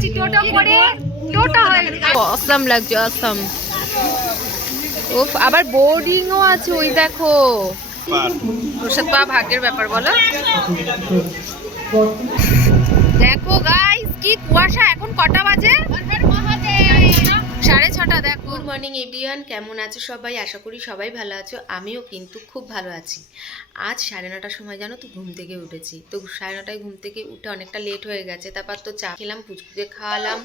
যাচ্ছি টোটো করে টোটো হয়ে অসাম লাগছে অসাম ওফ আবার বোর্ডিংও আছে ওই দেখো। প্রসাদ পাওয়া ভাগ্যের ব্যাপার বলো। দেখো গাইস কি কুয়াশা এখন কটা বাজে? সাড়ে ছটা দেখো। গুড মর্নিং এভরিওয়ান কেমন আছো সবাই? আশা করি সবাই ভালো আছো। আমিও কিন্তু খুব ভালো আছি। আজ সাড়ে নটার সময় জানো তো ঘুম থেকে উঠেছি। তো সাড়ে নটায় ঘুম থেকে উঠে অনেকটা লেট হয়ে গেছে। তারপর তো চা খেলাম, পুচকুকে খাওয়ালাম।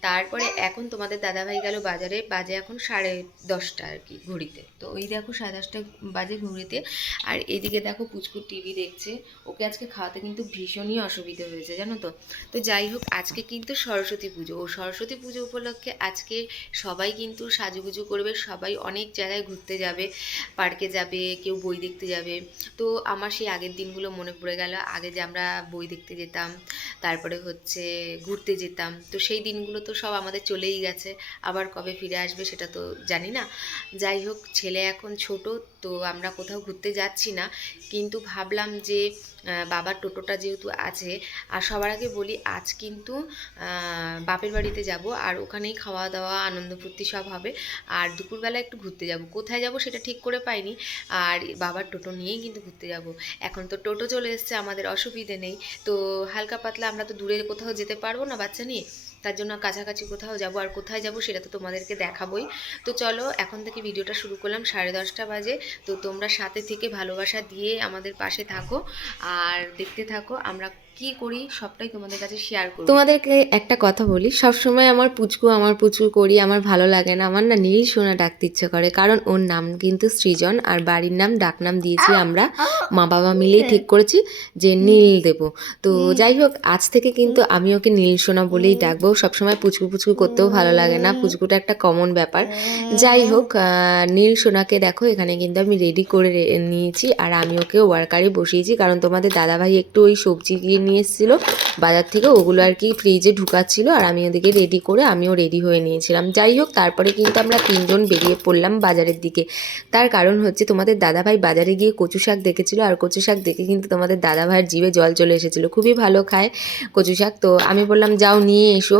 তারপরে এখন তোমাদের দাদাভাই গেল বাজারে। বাজে এখন সাড়ে দশটা আর কি ঘড়িতে। তো ওই দেখো সাড়ে দশটা বাজে ঘড়িতে। আর এদিকে দেখো পুচকুর টিভি দেখছে। ওকে আজকে খাওয়াতে কিন্তু ভীষণই অসুবিধে হয়েছে, জানো তো। তো যাই হোক, আজকে কিন্তু সরস্বতী পুজো। ও সরস্বতী পুজো উপলক্ষে আজকে সবাই কিন্তু সাজুগুজু করবে। সবাই অনেক জায়গায় ঘুরতে যাবে পার্কে যাবে, কেউ বই দেখতে যাবে। তো আমার সেই আগের দিনগুলো মনে পড়ে গেল। আগে যে আমরা বই দেখতে যেতাম, তারপরে হচ্ছে ঘুরতে যেতাম, তো সেই দিনগুলো তো সব আমাদের চলেই গেছে। আবার কবে ফিরে আসবে সেটা তো জানি না। যাই হোক, ছেলে এখন ছোট, তো আমরা কোথাও ঘুরতে যাচ্ছি না। কিন্তু ভাবলাম যে বাবার টোটোটা যেহেতু আছে, আর সবার আগে বলি, আজ কিন্তু বাপের বাড়িতে যাব, আর ওখানেই খাওয়া দাওয়া, আনন্দ ফুর্তি সব হবে। আর দুপুরবেলা একটু ঘুরতে যাব। কোথায় যাব সেটা ঠিক করে পাইনি। আর বাবার টোটো নিয়েই কিন্তু ঘুরতে যাব। এখন তো টোটো চলে এসছে, আমাদের অসুবিধে নেই। তো হালকা পাতলা আমরা তো দূরে কোথাও যেতে পারব না বাচ্চা নিয়ে। তার জন্য কাছাকাছি কোথাও যাব আর কোথায় যাব সেটা তো তোমাদেরকে দেখাবোই। তো চলো, এখন থেকে ভিডিওটা শুরু করলাম সাড়ে দশটা বাজে। তো তোমরা সাথে থেকে ভালোবাসা দিয়ে আমাদের পাশে থাকো। আর দেখতে থাকো, আমরা কি করি সবটাই তোমাদের কাছে শেয়ার করব। তোমাদেরকে একটা কথা বলি সবসময় আমার পুচকু আমার পুচকু করি আমার ভালো লাগে না। আমার না নীল সোনা ডাকতে ইচ্ছে করে কারণ ওর নাম কিন্তু সৃজন আর বাড়ির নাম ডাকনাম দিয়েছি আমরা। মা বাবা মিলেই ঠিক করেছি যে নীল দেব। তো যাই হোক আজ থেকে কিন্তু আমি ওকে নীল সোনা বলেই ডাকবো। সবসময় পুচকু পুচকু করতেও ভালো লাগে না। পুচকুটা একটা কমন ব্যাপার। যাই হোক নীল সোনাকে দেখো এখানে কিন্তু আমি রেডি করে নিয়েছি। আর আমি ওকে ওয়ার্কারে বসিয়েছি কারণ তোমাদের দাদাভাই একটু ওই সবজি গিয়ে নিয়ে এসেছিল। বাজার থেকে ওগুলো আর কি ফ্রিজে ঢুকাচ্ছিল আর আমি ওদিকে রেডি করে আমিও রেডি হয়ে নিয়েছিলাম। যাই হোক, তারপরে কিন্তু আমরা তিনজন বেরিয়ে পড়লাম বাজারের দিকে। তার কারণ হচ্ছে তোমাদের দাদাভাই বাজারে গিয়ে কচু শাক দেখেছিল আর কচু শাক দেখে কিন্তু তোমাদের দাদাভাইয়ের জিভে জল চলে এসেছিল। খুবই ভালো খায় কচু শাক। তো আমি বললাম, যাও নিয়ে এসো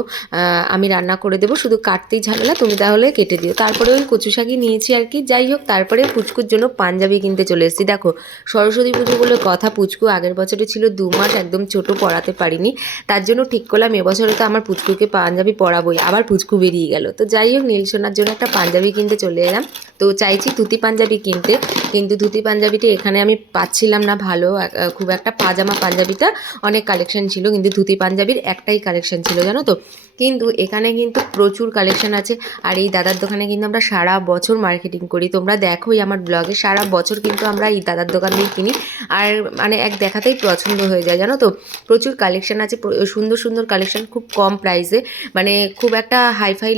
আমি রান্না করে দেবো, শুধু কাটতেই ঝামেলা, তুমি তাহলে কেটে দিও। তারপরে ওই কচু শাকই নিয়েছি আর কি। যাই হোক, তারপরে পুচকুর জন্য পাঞ্জাবি কিনতে চলে এসেছি। দেখো, সরস্বতী পুজো বলে কথা পুচকু আগের বছরে ছিল দু মাস, একদম ছোট পড়াতে পারিনি। তার জন্য ঠিক করলাম এবছরে তো আমার পুচকুকে পাঞ্জাবি পরাবোই, আবার পুচকু বেরিয়ে গেল। তো যাই হোক নীল সোনার জন্য একটা পাঞ্জাবি কিনতে চলে এলাম। তো চাইছি ধুতি পাঞ্জাবি কিনতে, কিন্তু ধুতি পাঞ্জাবিটা এখানে আমি পাচ্ছিলাম না ভালো। খুব একটা পাজামা পাঞ্জাবিটা অনেক কালেকশন ছিল, কিন্তু ধুতি পাঞ্জাবির একটাই কালেকশন ছিল, জানো তো? কিন্তু এখানে কিন্তু প্রচুর কালেকশন আছে। আর এই দাদার দোকানে কিন্তু আমরা সারা বছর মার্কেটিং করি। তোমরা দেখোই আমার ব্লগে সারা বছর কিন্তু আমরা এই দাদার দোকান দিয়ে কিনি। আর মানে এক দেখাতেই পছন্দ হয়ে যায়, জানো তো? প্রচুর কালেকশান আছে সুন্দর সুন্দর কালেকশান খুব কম প্রাইসে মানে খুব একটা হাইফাই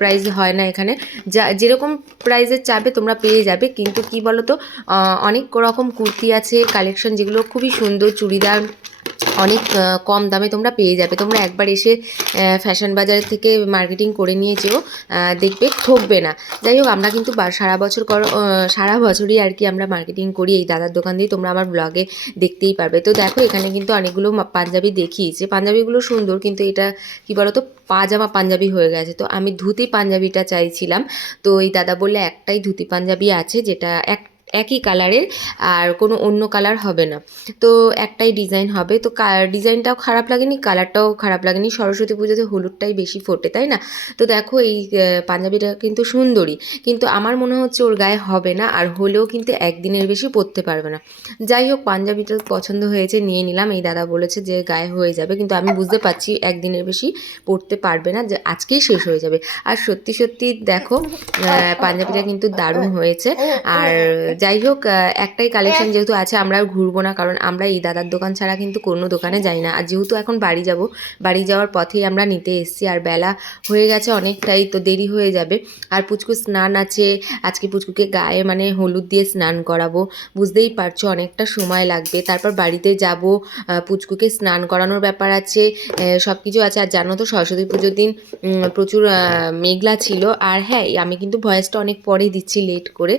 প্রাইস হয় না এখানে। যা, যেরকম প্রাইসের চাবে তোমরা পেয়ে যাবে, কিন্তু কি বলো তো অনেক রকম কুর্তি আছে কালেকশন যেগুলো খুবই সুন্দর, চুড়িদার অনেক কম দামে তোমরা পেয়ে যাবে। তোমরা একবার এসে ফ্যাশন বাজার থেকে মার্কেটিং করে নিয়ে যেও দেখবে, ঠকবে না। যাই হোক, আমরা কিন্তু সারা বছর কর সারা বছরই আর কি আমরা মার্কেটিং করি। এই দাদার দোকান দিয়ে তোমরা আমার ব্লগে দেখতেই পারবে। তো দেখো, এখানে কিন্তু অনেকগুলো পাঞ্জাবি দেখিয়েছে। পাঞ্জাবিগুলো সুন্দর, কিন্তু এটা কি বলো তো পাজামা পাঞ্জাবি হয়ে গেছে। তো আমি ধুতি পাঞ্জাবিটা চাইছিলাম। তো এই দাদা বললে একটাই ধুতি পাঞ্জাবি আছে, যেটা এক একই কালারের আর কোনো অন্য কালার হবে না। তো একটাই ডিজাইন হবে। তো ডিজাইনটাও খারাপ লাগেনি, কালারটাও খারাপ লাগেনি। সরস্বতী পুজোতে হলুদটাই বেশি ফোটে, তাই না? তো দেখো এই পাঞ্জাবিটা কিন্তু সুন্দরী। কিন্তু আমার মনে হচ্ছে ওর গায়ে হবে না আর হলেও কিন্তু একদিনের বেশি পরতে পারবে না। যাই হোক, পাঞ্জাবিটা পছন্দ হয়েছে, নিয়ে নিলাম। এই দাদা বলেছে যে গায়ে হয়ে যাবে, কিন্তু আমি বুঝতে পারছি একদিনের বেশি পরতে পারবে না, যে আজকেই শেষ হয়ে যাবে। আর সত্যি সত্যি দেখো পাঞ্জাবিটা কিন্তু দারুণ হয়েছে। আর যাই হোক একটাই কালেকশন যেহেতু আছে আমরা আর ঘুরবো না কারণ আমরা এই দাদার দোকান ছাড়া কিন্তু কোনো দোকানে যাই না। আর যেহেতু এখন বাড়ি যাব বাড়ি যাওয়ার পথেই আমরা নিতে এসেছি আর বেলা হয়ে গেছে অনেকটাই তো দেরি হয়ে যাবে। আর পুচকু স্নান আছে আজকে পুচকুকে গায়ে মানে হলুদ দিয়ে স্নান করাবো বুঝতেই পারছ অনেকটা সময় লাগবে। তারপর বাড়িতে যাব পুচকুকে স্নান করানোর ব্যাপার আছে সব কিছু আছে। আর জানো তো সরস্বতী পুজোর দিন প্রচুর মেঘলা ছিল। আর হ্যাঁ আমি কিন্তু ভয়েসটা অনেক পরেই দিচ্ছি লেট করে।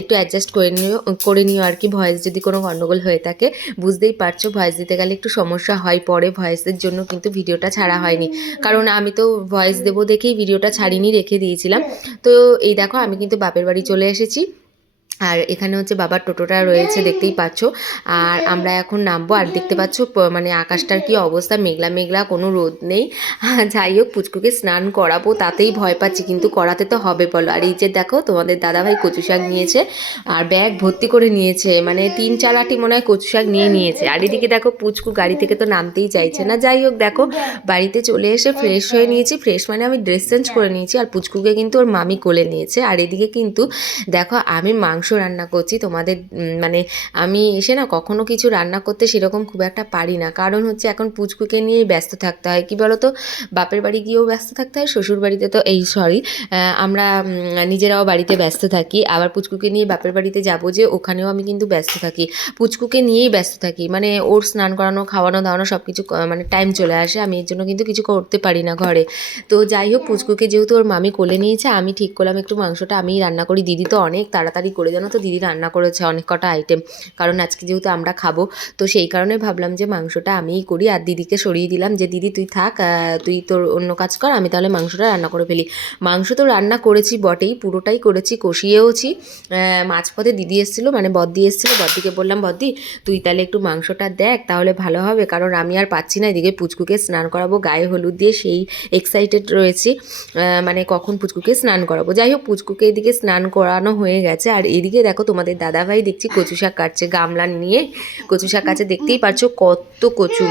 একটু অ্যাডজাস্ট অ্যাডজাস্ট করে নিও করে নিও আর কি ভয়েস যদি কোনো গণ্ডগোল হয়ে থাকে। বুঝতেই পারছ, ভয়েস দিতে গেলে একটু সমস্যা হয় পরে ভয়েসের জন্য কিন্তু ভিডিওটা ছাড়া হয়নি। কারণ আমি তো ভয়েস দেবো দেখেই ভিডিওটা ছাড়িনি, রেখে দিয়েছিলাম। তো এই দেখো আমি কিন্তু বাপের বাড়ি চলে এসেছি। আর এখানে হচ্ছে বাবার টোটোটা রয়েছে দেখতেই পাচ্ছ। আর আমরা এখন নামবো আর দেখতে পাচ্ছ মানে আকাশটার কি অবস্থা মেঘলা মেঘলা কোনো রোদ নেই। যাই হোক পুচকুকে স্নান করাবো তাতেই ভয় পাচ্ছি কিন্তু করাতে তো হবে বলো। আর এই যে দেখো তোমাদের দাদাভাই কচু শাক নিয়েছে আর ব্যাগ ভর্তি করে নিয়েছে মানে তিন চার আটি মনে হয় কচু শাক নিয়ে নিয়েছে। আর এদিকে দেখো পুচকু গাড়ি থেকে তো নামতেই চাইছে না। যাই হোক দেখো বাড়িতে চলে এসে ফ্রেশ হয়ে নিয়েছি। ফ্রেশ মানে আমি ড্রেস চেঞ্জ করে নিয়েছি আর পুচকুকে কিন্তু ওর মামি কোলে নিয়েছে। আর এদিকে কিন্তু দেখো আমি মাংস রান্না করছি, তোমাদের মানে আমি এসে না কখনো কিছু রান্না করতে সেরকম খুব একটা পারি না। কারণ হচ্ছে এখন পুচকুকে নিয়েই ব্যস্ত থাকতে হয়। কি বলতো? বাপের বাড়ি গিয়েও ব্যস্ত থাকতে হয়, শ্বশুর বাড়িতে তো, এই সরি আমরা নিজেরাও বাড়িতে ব্যস্ত থাকি। আবার পুচকুকে নিয়ে বাপের বাড়িতে যাব যে, ওখানেও আমি কিন্তু ব্যস্ত থাকি। পুচকুকে নিয়েই ব্যস্ত থাকি। মানে ওর স্নান করানো, খাওয়ানো, দাওয়ানো সব কিছু মানে টাইম চলে আসে। আমি এর জন্য কিন্তু কিছু করতে পারি না ঘরে। তো যাই হোক, পুচকুকে যেহেতু ওর মামি কোলে নিয়েছে, আমি ঠিক করলাম একটু মাংসটা আমিই রান্না করি। দিদি তো অনেক তাড়াতাড়ি করে জানো তো দিদি রান্না করেছে অনেক কটা আইটেম কারণ আজকে যেহেতু আমরা খাব, তো সেই কারণে ভাবলাম যে মাংসটা আমিই করি। আর দিদিকে সরিয়ে দিলাম যে, দিদি, তুই থাক তুই তোর অন্য কাজ কর, আমি তাহলে মাংসটা রান্না করে ফেলি। মাংস তো রান্না করেছি বটেই, পুরোটাই করেছি, কষিয়েওছি। মাঝপথে দিদি এসেছিল মানে বদ্দি এসেছিল। বদ্দিকে বললাম, বদ্দি, তুই তাহলে একটু মাংসটা দেখ, তাহলে ভালো হবে। কারণ আমি আর পাচ্ছি না, এদিকে পুচকুকে স্নান করাবো, গায়ে হলুদ দিয়ে সেই এক্সাইটেড রয়েছি। মানে কখন পুচকুকে স্নান করাবো? যাই হোক, পুচকুকে এদিকে স্নান করানো হয়ে গেছে, আর এদিকে দেখো তোমাদের দাদাভাই দেখছি কচু শাক কাটছে, গামলা নিয়ে কচু শাক কাটছে, দেখতেই পারছ কত কচু।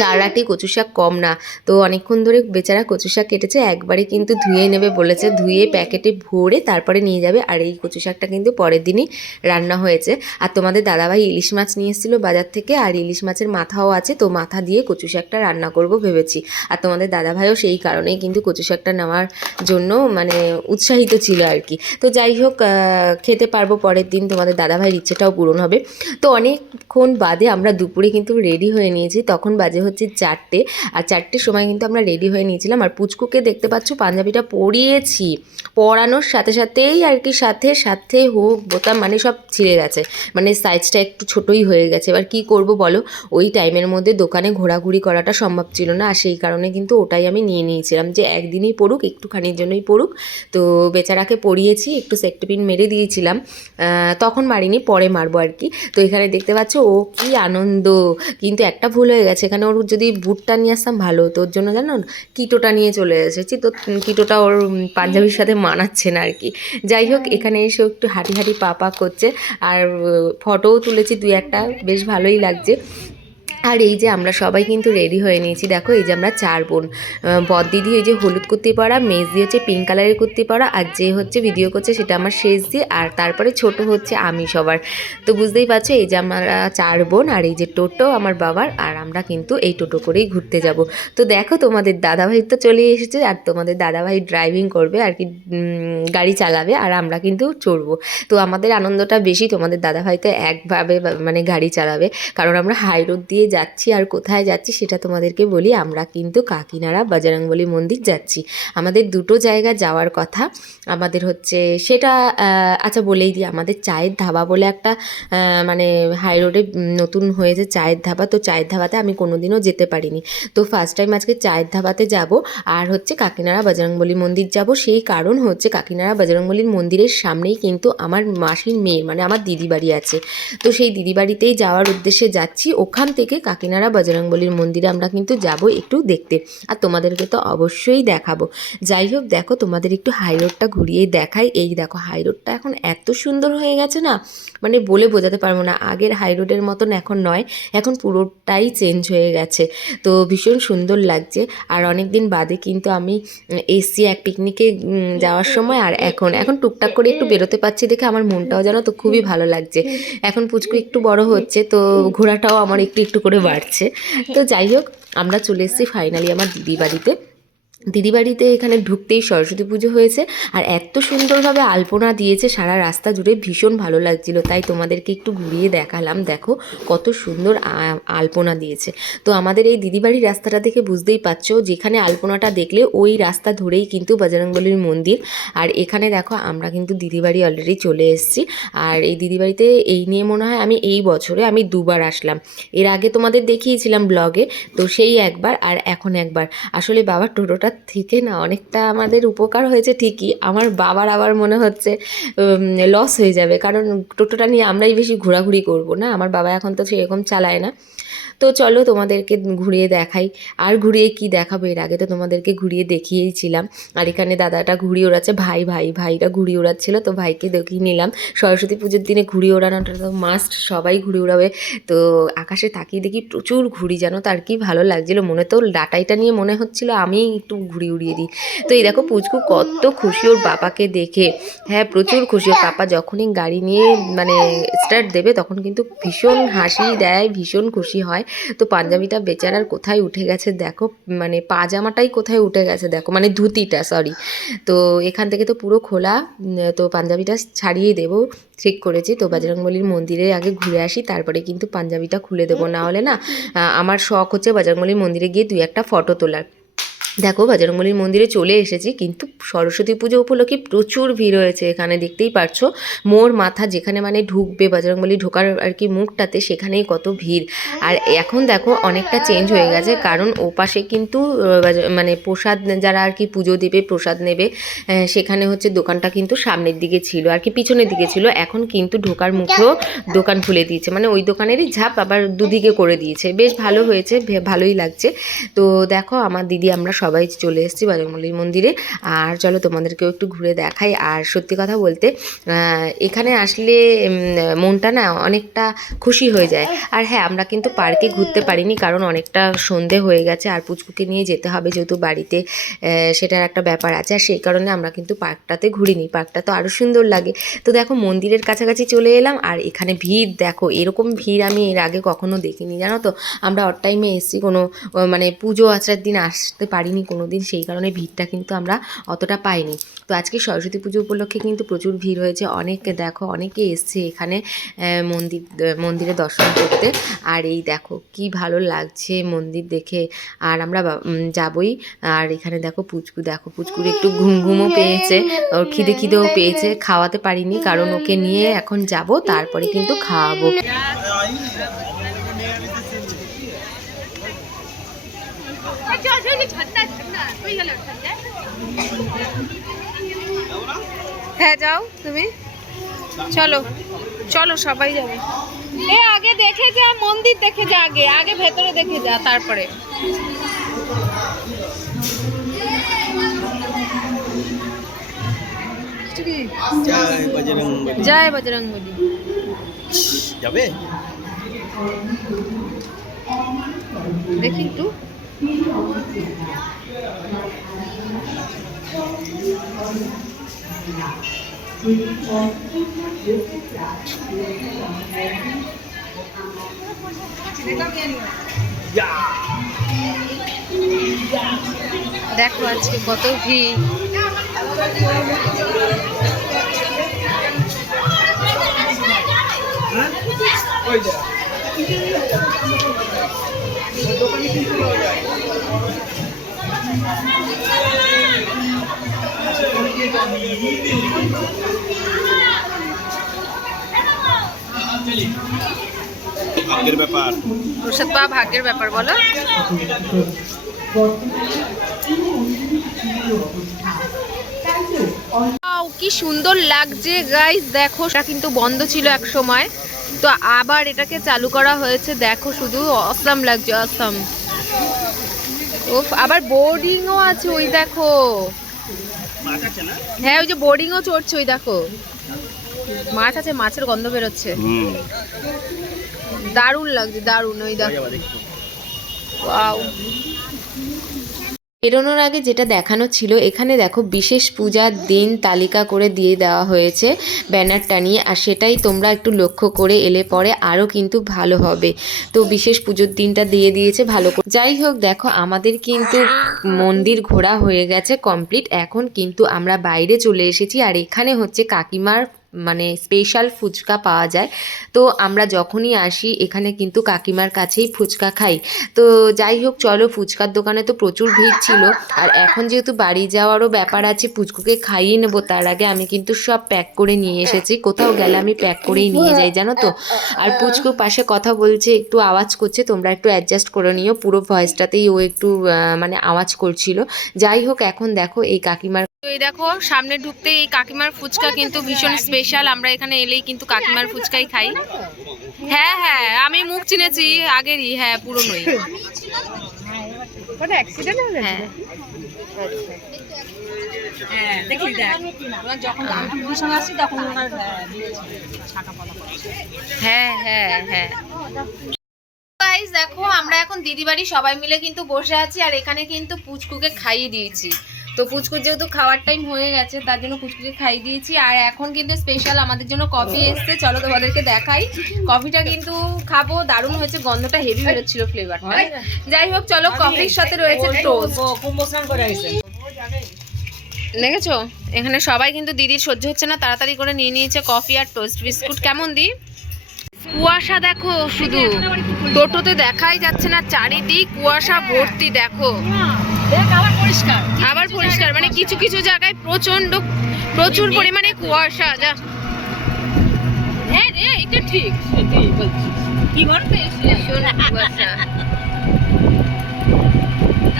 চার আটি কচু শাক কম না। তো অনেকক্ষণ ধরে বেচারা কচু শাক কেটেছে, একবারে কিন্তু ধুয়ে নেবে বলেছে। ধুয়ে প্যাকেটে ভরে তারপরে নিয়ে যাবে। আর এই কচু শাকটা কিন্তু পরের দিনই রান্না হয়েছে। আর তোমাদের দাদাভাই ইলিশ মাছ নিয়ে এসেছিল বাজার থেকে, আর ইলিশ মাছের মাথাও আছে, তো মাথা দিয়ে কচু শাকটা রান্না করব ভেবেছি। আর তোমাদের দাদাভাইও সেই কারণেই কিন্তু কচু শাকটা নেওয়ার জন্য মানে উৎসাহিত ছিল আর কি। তো যাই হোক খেতে পারব পরের দিন, তোমাদের দাদাভাইয়ের ইচ্ছেটাও পূরণ হবে। তো অনেকক্ষণ বাদে আমরা দুপুরে কিন্তু রেডি হয়ে নিয়েছি। তখন বাজে হচ্ছে চারটে। আর চারটের সময় কিন্তু আমরা রেডি হয়ে নিয়েছিলাম। আর পুচকুকে দেখতে পাচ্ছ পাঞ্জাবিটা পরিয়েছি। পরানোর সাথে সাথেই আর কি সাথে সাথে হোক বোতাম মানে সব ছিঁড়ে গেছে। মানে সাইজটা একটু ছোটই হয়ে গেছে। এবার কি করব বলো? ওই টাইমের মধ্যে দোকানে ঘোরাঘুরি করাটা সম্ভব ছিল না। আর সেই কারণে কিন্তু ওটাই আমি নিয়ে নিয়েছিলাম যে একদিনই পড়ুক, একটুখানির জন্যই পড়ুক। তো বেচারাকে পরিয়েছি, একটু সেক্টপিন মেরে দিয়েছিলাম। তখন মারিনি, পরে মারবো আর কি। তো এখানে দেখতে পাচ্ছ ও কি আনন্দ। কিন্তু একটা ভুল হয়ে গেছে। এখানে ওর যদি বুটটা নিয়ে আসতাম ভালো হতো। ওর জন্য জানো কিটোটা নিয়ে চলে এসেছি। তো কিটোটা ওর পাঞ্জাবির সাথে মানাচ্ছে না আর কি। যাই হোক এখানে এসে একটু হাঁটি হাঁটি পা পা করছে। আর ফটোও তুলেছি দুই একটা বেশ ভালোই লাগছে। আর এই যে আমরা সবাই কিন্তু রেডি হয়ে নিয়েছি। দেখো, এই যে আমরা চার বোন। বদ দিদি, এই যে হলুদ কুর্তি পরা মেজ দিয়ে হচ্ছে পিঙ্ক কালারের কুর্তি পরা আর যে হচ্ছে ভিডিও করছে সেটা আমার শেষ দিয়ে, আর তারপরে ছোট হচ্ছে আমি সবার। তো বুঝতেই পারছ, এই যে আমরা চার বোন আর এই যে টোটো আমার বাবার, আর আমরা কিন্তু এই টোটো করেই ঘুরতে যাব। তো দেখো, তোমাদের দাদাভাই তো চলে এসেছে, আর তোমাদের দাদাভাই ড্রাইভিং করবে, আর কি গাড়ি চালাবে, আর আমরা কিন্তু চড়বো। তো আমাদের আনন্দটা বেশি, তোমাদের দাদাভাই তো একভাবে মানে গাড়ি চালাবে, কারণ আমরা হাই রোড দিয়ে যাচ্ছি আর কোথায় যাচ্ছি সেটা তোমাদেরকে বলি, আমরা কিন্তু কাকিনাড়া বজরংবলী মন্দির যাচ্ছি। আমাদের দুটো জায়গা যাওয়ার কথা, আমাদের হচ্ছে সেটা আচ্ছা বলেই দিই, আমাদের চায়ের ধাবা বলে একটা মানে হাই রোডে নতুন হয়েছে চায়ের ধাবা, তো চায়ের ধাবাতে আমি কোনোদিনও যেতে পারিনি। তো ফার্স্ট টাইম আজকে চায়ের ধাবাতে যাব আর হচ্ছে কাকিনাড়া বজরংবলী মন্দির যাব। সেই কারণ হচ্ছে কাকিনাড়া বজরংবলীর মন্দিরের সামনেই কিন্তু আমার মাসির মেয়ে মানে আমার দিদি বাড়ি আছে। তো সেই দিদি বাড়িতেই যাওয়ার উদ্দেশ্যে যাচ্ছি। ওখান থেকে কাকিনাড়া বজরংবলীর মন্দিরে আমরা কিন্তু যাব একটু দেখতে। আর তোমাদেরকে তো অবশ্যই দেখাবো। যাই হোক, দেখো তোমাদের একটু হাই রোডটা ঘুরিয়ে দেখাই। এই দেখো হাই রোডটা এখন এত সুন্দর হয়ে গেছে না মানে বলে বোঝাতে পারব না। আগের হাই রোডের মতন এখন নয়, এখন পুরোটাই চেঞ্জ হয়ে গেছে। তো ভীষণ সুন্দর লাগছে। আর অনেক দিন বাদে কিন্তু আমি এসছি এক পিকনিকে যাওয়ার সময় আর এখন এখন টুকটাক করে একটু বেরোতে পারছি দেখে আমার মনটাও যেন তো খুবই ভালো লাগছে। এখন পুচকু একটু বড় হচ্ছে, তো ঘোরাটাও আমার একটু একটু করে বাড়ছে। তো যাই হোক আমরা চলে এসেছি ফাইনালি আমার দিদি বাড়িতে। দিদি বাড়িতে এখানে ঢুকতেই সরস্বতী পুজো হয়েছে আর এত সুন্দরভাবে আলপনা দিয়েছে, সারা রাস্তা জুড়ে ভীষণ ভালো লাগছিল। তাই তোমাদেরকে একটু ঘুরিয়ে দেখালাম। দেখো কত সুন্দর আলপনা দিয়েছে। তো আমাদের এই দিদি বাড়ির রাস্তাটা দেখে বুঝতেই পারছ, যেখানে আলপনাটা দেখলে ওই রাস্তা ধরেই কিন্তু বজরংবলির মন্দির। আর এখানে দেখো আমরা কিন্তু দিদি বাড়ি অলরেডি চলে এসেছি। আর এই দিদি বাড়িতে এই নিয়ে মনে হয় আমি এই বছরে আমি দুবার আসলাম। এর আগে তোমাদের দেখিয়েছিলাম ব্লগে তো সেই একবার আর এখন একবার। আসলে বাবার টোটোটা থেকে না অনেকটা আমাদের উপকার হয়েছে ঠিকই। আমার বাবার আবার মনে হচ্ছে লস হয়ে যাবে। কারণ টোটোটা নিয়ে আমরাই বেশি ঘোরাঘুরি করব না? আমার বাবা এখন তো সেরকম চালায় না। তো চলো তোমাদেরকে ঘুরিয়ে দেখাই। আর ঘুরিয়ে কি দেখাবো? এর আগে তো তোমাদেরকে ঘুরিয়ে দেখিয়েইছিলাম আর এখানে দাদাটা ঘুড়ি ওড়াচ্ছে, ভাই ভাই, ভাইরা ঘুড়ি ওড়াচ্ছিল, তো ভাইকে দেখিয়ে নিলাম। সরস্বতী পুজোর দিনে ঘুড়ি ওড়ানোটা তো মাস্ট সবাই ঘুড়ি ওড়াবে। তো আকাশে তাকিয়ে দেখি প্রচুর ঘুড়ি যেন তার কি ভালো লাগছিল? মনে তো ডাটাইটা নিয়ে মনে হচ্ছিল আমি একটু ঘুড়ি উড়িয়ে দিই। তো এই দেখো, পুচকু কত খুশি ওর বাবাকে দেখে। হ্যাঁ প্রচুর খুশি ওর পাপা যখনই গাড়ি নিয়ে মানে স্টার্ট দেবে, তখন কিন্তু ভীষণ হাসি দেয়, ভীষণ খুশি হয়। তো পাঞ্জাবিটা বেচারার কোথায় উঠে গেছে দেখো মানে পাজামাটাই কোথায় উঠে গেছে দেখো মানে ধুতিটা সরি তো এখান থেকে তো পুরো খোলা তো পাঞ্জাবিটা ছাড়িয়ে দেবো, ঠিক করেছি। তো বজরংবলির মন্দিরে আগে ঘুরে আসি, তারপরে কিন্তু পাঞ্জাবিটা খুলে দেবো, না হলে না আমার শখ হচ্ছে বজরংবলির মন্দিরে গিয়ে দুই একটা ফটো তোলার। দেখো বজরংবলির মন্দিরে চলে এসেছি কিন্তু সরস্বতী পুজো উপলক্ষে প্রচুর ভিড় হয়েছে এখানে দেখতেই পারছ। মোর মাথা যেখানে মানে ঢুকবে বজরংবলি ঢোকার আর কি মুখটাতে সেখানেই কত ভিড়। আর এখন দেখো অনেকটা চেঞ্জ হয়ে গেছে কারণ ওপাশে কিন্তু আহ, মানে প্রসাদ যারা আর কি পুজো দেবে প্রসাদ নেবে সেখানে হচ্ছে দোকানটা কিন্তু সামনের দিকে ছিল আর কি পিছনের দিকে ছিল। এখন কিন্তু ঢোকার মুখেও দোকান খুলে দিয়েছে মানে ওই দোকানেরই ঝাপ আবার দুদিকে করে দিয়েছে। বেশ ভালো হয়েছে ভালোই লাগছে। তো দেখো আমার দিদি আমরা সবাই চলে এসেছি বাজরংবলির মন্দিরে। আর চলো তোমাদেরকেও একটু ঘুরে দেখাই। আর সত্যি কথা বলতে এখানে আসলে মনটা না অনেকটা খুশি হয়ে যায়। আর হ্যাঁ আমরা কিন্তু পার্কে ঘুরতে পারিনি কারণ অনেকটা সন্ধে হয়ে গেছে আর পুচকুকে নিয়ে যেতে হবে যেহেতু বাড়িতে সেটার একটা ব্যাপার আছে। আর সেই কারণে আমরা কিন্তু পার্কটাতে ঘুরিনি। পার্কটা তো আরও সুন্দর লাগে। তো দেখো, মন্দিরের কাছাকাছি চলে এলাম আর এখানে ভিড়, দেখো, এরকম ভিড় আমি এর আগে কখনো দেখিনি, জানো তো? আমরা অট টাইমে এসেছি, কোনো মানে পুজো আচার দিন আসতে পারিনি কোনো দিন সেই কারণে ভিড়টা কিন্তু আমরা অতটা পাইনি। তো আজকে সরস্বতী পুজো উপলক্ষে কিন্তু প্রচুর ভিড় হয়েছে, অনেকে দেখো, অনেকে এসছে এখানে মন্দির মন্দিরে দর্শন করতে। আর এই দেখো, কি ভালো লাগছে মন্দির দেখে। আর আমরা যাবই। আর এখানে দেখো পুচকু, দেখো পুচকুর একটু ঘুম ঘুমও পেয়েছে। ওর খিদে খিদেও পেয়েছে, খাওয়াতে পারিনি, কারণ ওকে নিয়ে এখন যাব, তারপরে কিন্তু খাওয়াবো। হ্যাঁ যাও তুমি। চলো চলো সবাই যাবে। এ আগে দেখে যা মন্দির দেখে যা আগে আগে ভেতরে দেখে যা তারপরে। জয় বজরং বলি। যাবে? দেখি একটু। দেখো আজকে কত ভিড়। ভাগ্যের ব্যাপার। প্রসাদ পাওয়া ভাগ্যের ব্যাপার বলো। কি সুন্দর লাগছে গাইস দেখো এটা কিন্তু বন্ধ ছিল এক সময়। তো আবার এটাকে চালু করা হয়েছে। দেখো, শুধু অসাম লাগছে, অসাম। ওফ, আবার বোর্ডিংও আছে, ওই দেখো। হ্যাঁ ওই যে বোর্ডিংও চড়ছে ওই দেখো। মাছ আছে মাছের গন্ধ বেরোচ্ছে। দারুণ দারুণ লাগছে দারুণ ওই দেখো। বেরোনোর আগে যেটা দেখানো ছিল, এখানে দেখো বিশেষ পূজার দিন তালিকা করে দিয়ে দেওয়া হয়েছে ব্যানার টানিয়ে আর সেটাই তোমরা একটু লক্ষ্য করে এলে পরে আরও কিন্তু ভালো হবে। তো বিশেষ পুজোর দিনটা দিয়ে দিয়েছে ভালো করে। যাই হোক, দেখো আমাদের কিন্তু মন্দির ঘোরা হয়ে গেছে কমপ্লিট। এখন কিন্তু আমরা বাইরে চলে এসেছি, আর এখানে হচ্ছে কাকিমার মানে স্পেশাল ফুচকা পাওয়া যায়। তো আমরা যখনই আসি, এখানে কিন্তু কাকিমার কাছেই ফুচকা খাই। তো যাই হোক, চলো ফুচকার দোকানে তো প্রচুর ভিড় ছিল। আর এখন যেহেতু বাড়ি যাওয়ারও ব্যাপার আছে পুচকুকে খাইয়ে নেব, তার আগে আমি কিন্তু সব প্যাক করে নিয়ে এসেছি। কোথাও গেলে আমি প্যাক করেই নিয়ে যাই, জানো তো? আর পুচকুর পাশে কথা বলছে, একটু আওয়াজ করছে, তোমরা একটু অ্যাডজাস্ট করে নিও। পুরো ভয়েসটাতেই ও একটু মানে আওয়াজ করছিল। যাই হোক, এখন দেখো, এই কাকিমার এই দেখো সামনে ঢুকতে এই কাকিমার ফুচকা কিন্তু ভীষণ স্পেশাল আমরা এখানে এলেই কিন্তু কাকিমার ফুচকাই খাই। হ্যাঁ হ্যাঁ আমি মুখ চিনেছি আগেরই হ্যাঁ পুরনোই। হ্যাঁ। হ্যাঁ হ্যাঁ হ্যাঁ দেখো আমরা এখন দিদি বাড়ি সবাই মিলে কিন্তু বসে আছি আর এখানে কিন্তু পুচকুকে খাইয়ে দিয়েছি। তো পুচকুর যেহেতু খাওয়ার টাইম হয়ে গেছে তার জন্য পুচকুকে খাইয়ে দিয়েছি। আর এখন কিন্তু স্পেশাল আমাদের জন্য কফি এসছে। চলো তোমাদেরকে দেখাই। কফিটা কিন্তু খাব দারুণ হয়েছে গন্ধটা হেভি বেরোচ্ছিল ফ্লেভারটা যাই হোক চলো কফির সাথে রয়েছে টোস্ট দেখেছ? এখানে সবাই কিন্তু দিদির সহ্য হচ্ছে না তাড়াতাড়ি করে নিয়ে নিয়েছে কফি আর টোস্ট বিস্কুট কেমন দি? কুয়াশা দেখো শুধু। টোটোতে দেখাই যাচ্ছে না চারিদিক কুয়াশা ভর্তি দেখো আবার পরিষ্কার মানে কিছু কিছু জায়গায় প্রচণ্ড প্রচুর পরিমাণে কুয়াশা যা। হ্যাঁ রে এটা ঠিক ভীষণ কুয়াশা।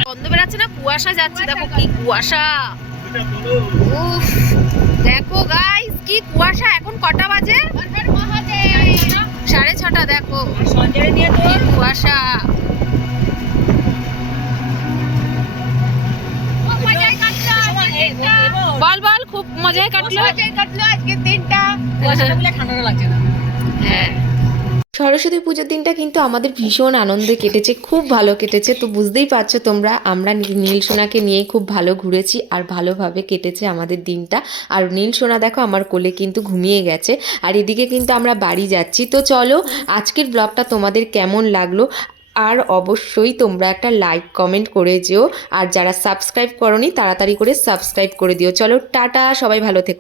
গন্ধ বেরাচ্ছে না কুয়াশা যাচ্ছে দেখো কি কুয়াশা। উফ দেখো গাইস কি কুয়াশা এখন কটা বাজে? সাড়ে ছটা দেখো। কি কুয়াশা। খুব মজায় কাটলো। কাটলো আজকের দিনটা। ঠান্ডা লাগছে না। হ্যাঁ। সরস্বতী পুজোর দিনটা কিন্তু আমাদের ভীষণ আনন্দে কেটেছে খুব ভালো কেটেছে। তো বুঝতেই পারছ তোমরা আমরা নীল সোনাকে নিয়ে খুব ভালো ঘুরেছি আর ভালোভাবে কেটেছে আমাদের দিনটা। আর নীল সোনা দেখো আমার কোলে কিন্তু ঘুমিয়ে গেছে। আর এদিকে কিন্তু আমরা বাড়ি যাচ্ছি। তো চলো আজকের ব্লগটা তোমাদের কেমন লাগল? আর অবশ্যই তোমরা একটা লাইক কমেন্ট করে যেও। আর যারা সাবস্ক্রাইব করনি, তাড়াতাড়ি করে সাবস্ক্রাইব করে দিও। চলো, টাটা, সবাই ভালো থেকো।